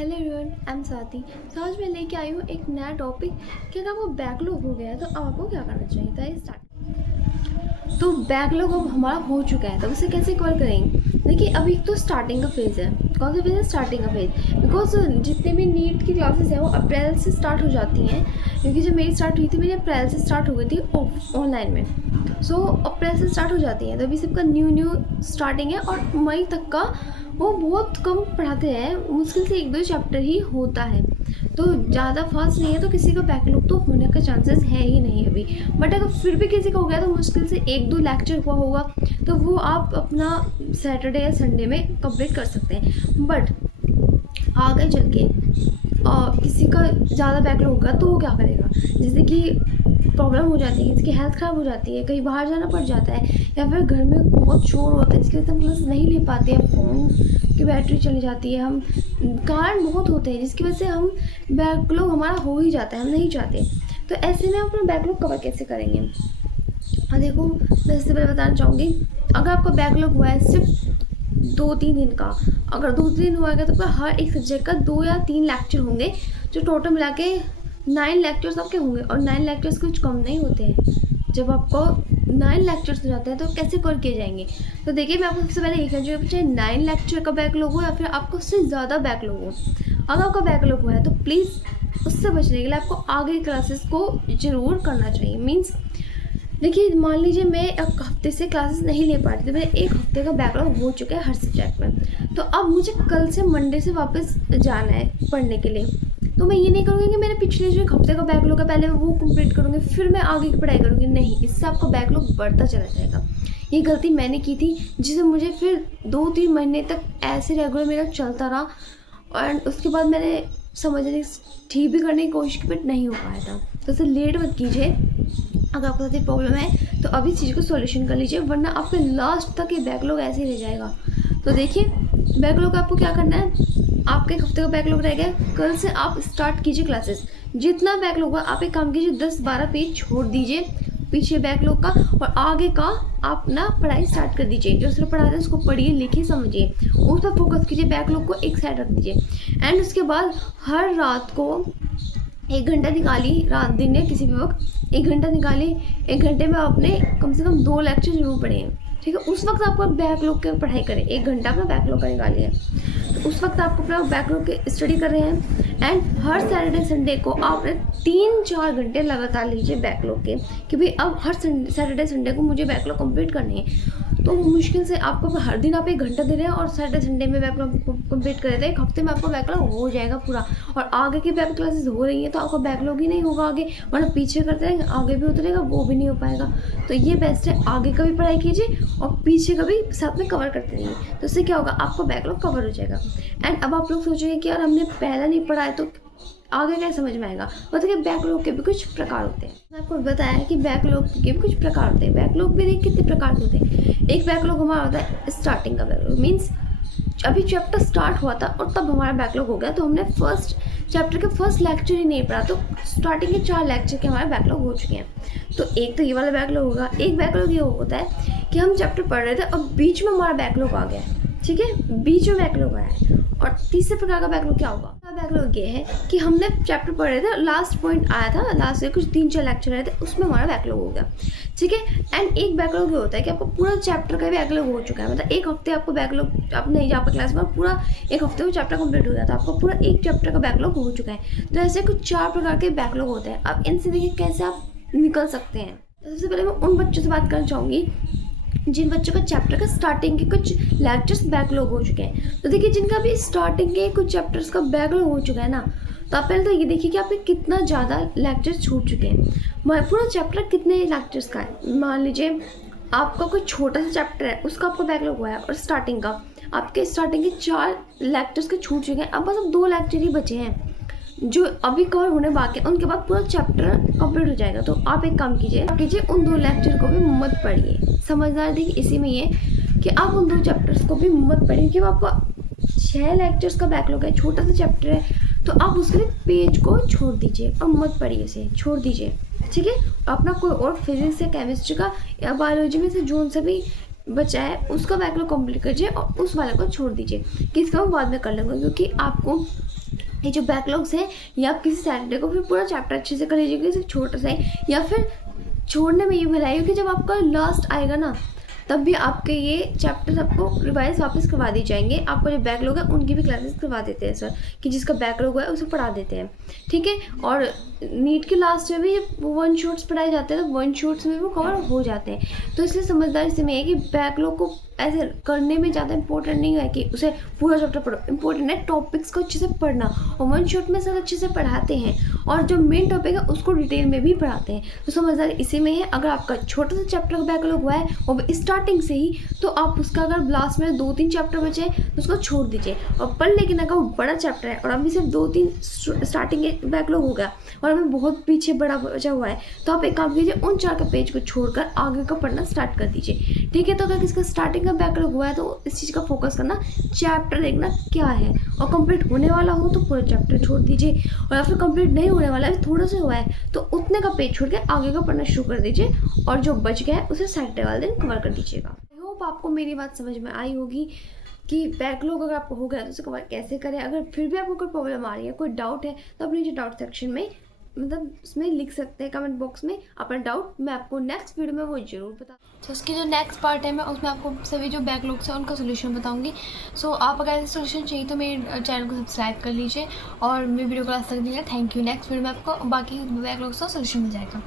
Hello everyone, I am Swati. तो आज मैं लेके आई हूँ एक नया टॉपिक कि अगर आपको बैकलॉग हो गया है तो अब आपको क्या करना चाहिए था। स्टार्ट तो बैकलॉग अब हमारा हो चुका है तो उसे कैसे कवर करेंगे। देखिए, अभी तो स्टार्टिंग का फेज़ है। कौन सा फेज़ है? स्टार्टिंग का फेज़। बिकॉज जितने भी नीट की क्लासेस हैं वो अप्रैल से स्टार्ट हो जाती हैं, क्योंकि जब मेरी स्टार्ट हुई थी मेरी अप्रैल से स्टार्ट हो गई थी ऑनलाइन में। सो अप्रैल से स्टार्ट हो जाती हैं तो अभी सबका न्यू स्टार्टिंग है और मई तक का वो बहुत कम पढ़ाते हैं, मुश्किल से 1-2 चैप्टर ही होता है। तो ज़्यादा फास्ट नहीं है तो किसी का बैकलॉग तो होने का चांसेस है ही नहीं अभी। बट अगर फिर भी किसी का हो गया तो मुश्किल से 1-2 लेक्चर हुआ होगा तो वो आप अपना सैटरडे या संडे में कंप्लीट कर सकते हैं। बट आगे चल के किसी का ज़्यादा बैकलॉग होगा तो वो क्या करेगा, जैसे कि प्रॉब्लम हो जाती है, इसकी हेल्थ ख़राब हो जाती है, कहीं बाहर जाना पड़ जाता है, या फिर घर में बहुत शोर होता है जिसकी वजह से हम क्लास नहीं ले पाते हैं, फ़ोन की बैटरी चली जाती है, हम कारण बहुत होते हैं जिसकी वजह से हम बैकलॉग हमारा हो ही जाता है, हम नहीं चाहते। तो ऐसे में हम अपना बैकलॉग कवर कैसे करेंगे। देखो, मैं इससे पहले बताना चाहूँगी, अगर आपका बैकलॉग हुआ है सिर्फ 2-3 दिन का, अगर 2 दिन हुआ है तो हर एक सब्जेक्ट का 2 या 3 लेक्चर होंगे, जो टोटल मिला के 9 लेक्चर्स आपके होंगे। और 9 लेक्चर्स कुछ कम नहीं होते हैं। जब आपको 9 लेक्चर्स हो जाते हैं तो कैसे कवर किए जाएंगे। तो देखिए, मैं आपको सबसे पहले एक है, जो चाहे 9 लेक्चर का बैकलॉग हो या फिर आपको उससे ज़्यादा बैकलॉग हो, अगर आपका बैकलॉग हुआ है तो प्लीज़ उससे बचने के लिए आपको आगे क्लासेस को ज़रूर करना चाहिए। मीन्स देखिए, मान लीजिए मैं एक हफ्ते से क्लासेस नहीं ले पा रही थी, मेरे 1 हफ्ते का बैकलॉग हो चुका है हर सब्जेक्ट में। तो अब मुझे कल से मंडे से वापस जाना है पढ़ने के लिए। तो मैं ये नहीं करूँगी कि मेरे पिछले जो 1 हफ्ते का बैकलॉग है पहले मैं वो कंप्लीट करूँगी फिर मैं आगे की पढ़ाई करूँगी। नहीं, इससे आपका बैकलॉग बढ़ता चला जाएगा। ये गलती मैंने की थी, जिसे मुझे फिर 2-3 महीने तक ऐसे रेगुलर मेरा चलता रहा और उसके बाद मैंने समझने ठीक भी करने की कोशिश की बट नहीं हो पाया था। तो इसे लेट मत कीजिए। अगर आपके साथ ये प्रॉब्लम है तो अभी इस चीज़ को सॉल्यूशन कर लीजिए, वरना आपके लास्ट तक ये बैकलॉग ऐसे ही रह जाएगा। तो देखिए, बैकलॉग आपको क्या करना है, आपका 1 हफ्ते का बैकलॉग रह गया, कल से आप स्टार्ट कीजिए क्लासेस। जितना बैकलॉग होगा आप एक काम कीजिए, 10-12 पेज छोड़ दीजिए पीछे बैकलॉग का और आगे का आप ना पढ़ाई स्टार्ट कर दीजिए। जो सर पढ़ा रहे हैं उसको पढ़िए, लिखिए, समझिए, उस पर फोकस कीजिए, बैकलॉग को एक साइड रख दीजिए। एंड उसके बाद हर रात को 1 घंटा निकालिए, रात दिन या किसी भी वक्त 1 घंटा निकालिए। 1 घंटे में आपने कम से कम 2 लेक्चर जरूर पढ़े हैं, ठीक है। उस वक्त आपको बैकलॉग की पढ़ाई करें, 1 घंटा अपना बैकलॉग का निकालिए। तो उस वक्त आपको अपना बैकलॉग की स्टडी कर रहे हैं। एंड हर सैटरडे संडे को आप 3-4 घंटे लगातार लीजिए बैकलॉग के, कि भाई अब हर सैटरडे संडे को मुझे बैकलॉग कंप्लीट करनी है। तो मुश्किल से आपको हर दिन आप 1 घंटा दे रहे हैं और सैटरडे संडे में बैकलॉग कंप्लीट कर रहे थे, 1 हफ्ते में आपका बैकलॉग हो जाएगा पूरा। और आगे की बैक क्लासेस हो रही हैं तो आपका बैकलॉग ही नहीं होगा आगे, वरना पीछे करते रहेंगे, आगे भी उतरेगा, वो भी नहीं हो पाएगा। तो ये बेस्ट है, आगे का भी पढ़ाई कीजिए और पीछे का भी साथ में कवर करते रहिए। तो इससे क्या होगा, आपका बैकलॉग कवर हो जाएगा। एंड अब आप लोग सोचेंगे कि यार हमने पहला नहीं पढ़ा है तो आगे क्या समझ में आएगा। बताइए, बैकलॉग के भी कुछ प्रकार होते हैं। मैंने आपको बताया कि बैकलॉग के भी कुछ प्रकार होते हैं। बैकलॉग भी देखिए कितने प्रकार के होते हैं। एक बैकलॉग हमारा होता है स्टार्टिंग का बैकलॉग, मीन्स अभी चैप्टर स्टार्ट हुआ था और तब हमारा बैकलॉग हो गया, तो हमने फर्स्ट चैप्टर के फर्स्ट लेक्चर ही नहीं पढ़ा, तो स्टार्टिंग के 4 लेक्चर के हमारे बैकलॉग हो चुके हैं। तो एक तो ये वाला बैकलॉग होगा। एक बैकलॉग ये होता है कि हम चैप्टर पढ़ रहे थे और बीच में हमारा बैकलॉग आ गया है, ठीक है, बीच में बैकलॉग आया है। और तीसरे प्रकार का बैकलॉग क्या होगा, बैकलॉग ये है कि हमने चैप्टर पढ़ रहे थे, लास्ट पॉइंट आया था, लास्ट में कुछ 3-4 लेक्चर आए थे, उसमें हमारा बैकलॉग हो गया, ठीक है। एंड एक बैकलॉग ये होता है कि आपको पूरा चैप्टर का बैकलॉग हो चुका है, मतलब 1 हफ्ते आपको बैकलॉग आप नहीं जा पाए क्लास में, पूरा 1 हफ्ते में चैप्टर कंप्लीट हो गया था, आपको पूरा 1 चैप्टर का बैकलॉग हो चुका है। तो ऐसे कुछ 4 प्रकार के बैकलॉग होते हैं। अब इनसे देखिए कैसे आप निकल सकते हैं। सबसे पहले मैं उन बच्चों से बात करना चाहूँगी जिन बच्चों का चैप्टर का स्टार्टिंग के कुछ लेक्चर्स बैकलॉग हो चुके हैं। तो देखिए, जिनका भी स्टार्टिंग के कुछ चैप्टर्स का बैकलॉग हो चुका है ना, तो आप पहले तो ये देखिए कि आपके कितना ज़्यादा लेक्चर्स छूट चुके हैं। पूरा चैप्टर कितने लेक्चर्स का है। मान लीजिए आपका कोई छोटा सा चैप्टर है, उसका आपका बैकलॉग हुआ है, और स्टार्टिंग का आपके स्टार्टिंग के 4 लेक्चर्स के छूट चुके हैं। अब बस 2 लेक्चर ही बचे हैं जो अभी कवर होने बाकी है, उनके बाद पूरा चैप्टर कंप्लीट हो जाएगा। तो आप एक काम कीजिए उन 2 लेक्चर को भी मत पढ़िए। समझदार देखिए इसी में ये कि आप उन 2 चैप्टर्स को भी मत पढ़िए, क्योंकि आपका 6 लेक्चर्स का बैकलॉग है, छोटा सा चैप्टर है, तो आप उसके लिए पेज को छोड़ दीजिए और मत पढ़िए, इसे छोड़ दीजिए, ठीक है। अपना कोई और फिजिक्स या केमिस्ट्री का या बायोलॉजी में से जोन से भी बचा है उसका बैकलॉग कंप्लीट कीजिए और उस वाले को छोड़ दीजिए कि इसका मैं बाद में कर लूँगा, क्योंकि आपको ये जो बैकलॉग्स हैं या आप किसी सैटरडे को फिर पूरा चैप्टर अच्छे से कर लीजिएगा, सिर्फ छोटा सा है, या फिर छोड़ने में ये भलाई हो कि जब आपका लास्ट आएगा ना तब भी आपके ये चैप्टर्स आपको रिवाइज वापस करवा दिए जाएंगे। आपका जो बैकलॉग है उनकी भी क्लासेस करवा देते हैं सर, कि जिसका बैकलॉग है उसे पढ़ा देते हैं, ठीक है। और नीट के लास्ट में भी वन शॉट्स पढ़ाए जाते हैं तो वन शॉट्स में वो कवर हो जाते हैं। तो इसलिए समझदारी से में है कि बैकलॉग को ऐसे करने में ज़्यादा इंपॉर्टेंट नहीं है कि उसे पूरा चैप्टर पढ़ो, इंपॉर्टेंट है टॉपिक्स को अच्छे से पढ़ना। और वन शॉट में सर अच्छे से पढ़ाते हैं और जो मेन टॉपिक है उसको डिटेल में भी पढ़ाते हैं। तो समझदारी इसी में है, अगर आपका छोटा सा चैप्टर का बैकलॉग हुआ है और स्टार्टिंग से ही, तो आप उसका अगर लास्ट में 2-3 चैप्टर बचे हैं तो उसको छोड़ दीजिए और पढ़। लेकिन अगर वो बड़ा चैप्टर है और अभी सिर्फ 2-3 स्टार्टिंग बैकलॉग हो गया और हमें बहुत पीछे बड़ा बचा हुआ है, तो आप एक काम कीजिए, उन 4 का पेज को छोड़कर आगे का पढ़ना स्टार्ट कर दीजिए, ठीक है। तो अगर किसका स्टार्टिंग का बैकलॉग हुआ है तो इस चीज़ का फोकस करना, चैप्टर देखना क्या है, और कंप्लीट होने वाला हो तो पूरा चैप्टर छोड़ दीजिए, और या फिर कंप्लीट नहीं होने वाला है, थोड़ा सा हुआ है तो उतने का पेज छोड़ के आगे का पढ़ना शुरू कर दीजिए, और जो बच गया है उसे सैटरडे वाले दिन कवर कर दीजिएगा। आई होप आपको मेरी बात समझ में आई होगी कि बैकलॉग अगर आपको हो गया तो उसे कवर कैसे करें। अगर फिर भी आपको कोई प्रॉब्लम आ रही है, कोई डाउट है, तो आप नीचे डाउट सेक्शन में मतलब उसमें लिख सकते हैं, कमेंट बॉक्स में अपना डाउट, मैं आपको नेक्स्ट वीडियो में वो जरूर बता। तो उसकी जो नेक्स्ट पार्ट है मैं उसमें आपको सभी जो बैकलॉग्स हैं उनका सोल्यूशन बताऊंगी। सो आप अगर ऐसे सोल्यूशन चाहिए तो मेरे चैनल को सब्सक्राइब कर लीजिए और मेरी वीडियो को लास्ट तक दीजिए। Thank you. नेक्स्ट वीडियो में आपको बाकी बैकलॉग्स का सोल्यूशन मिल जाएगा।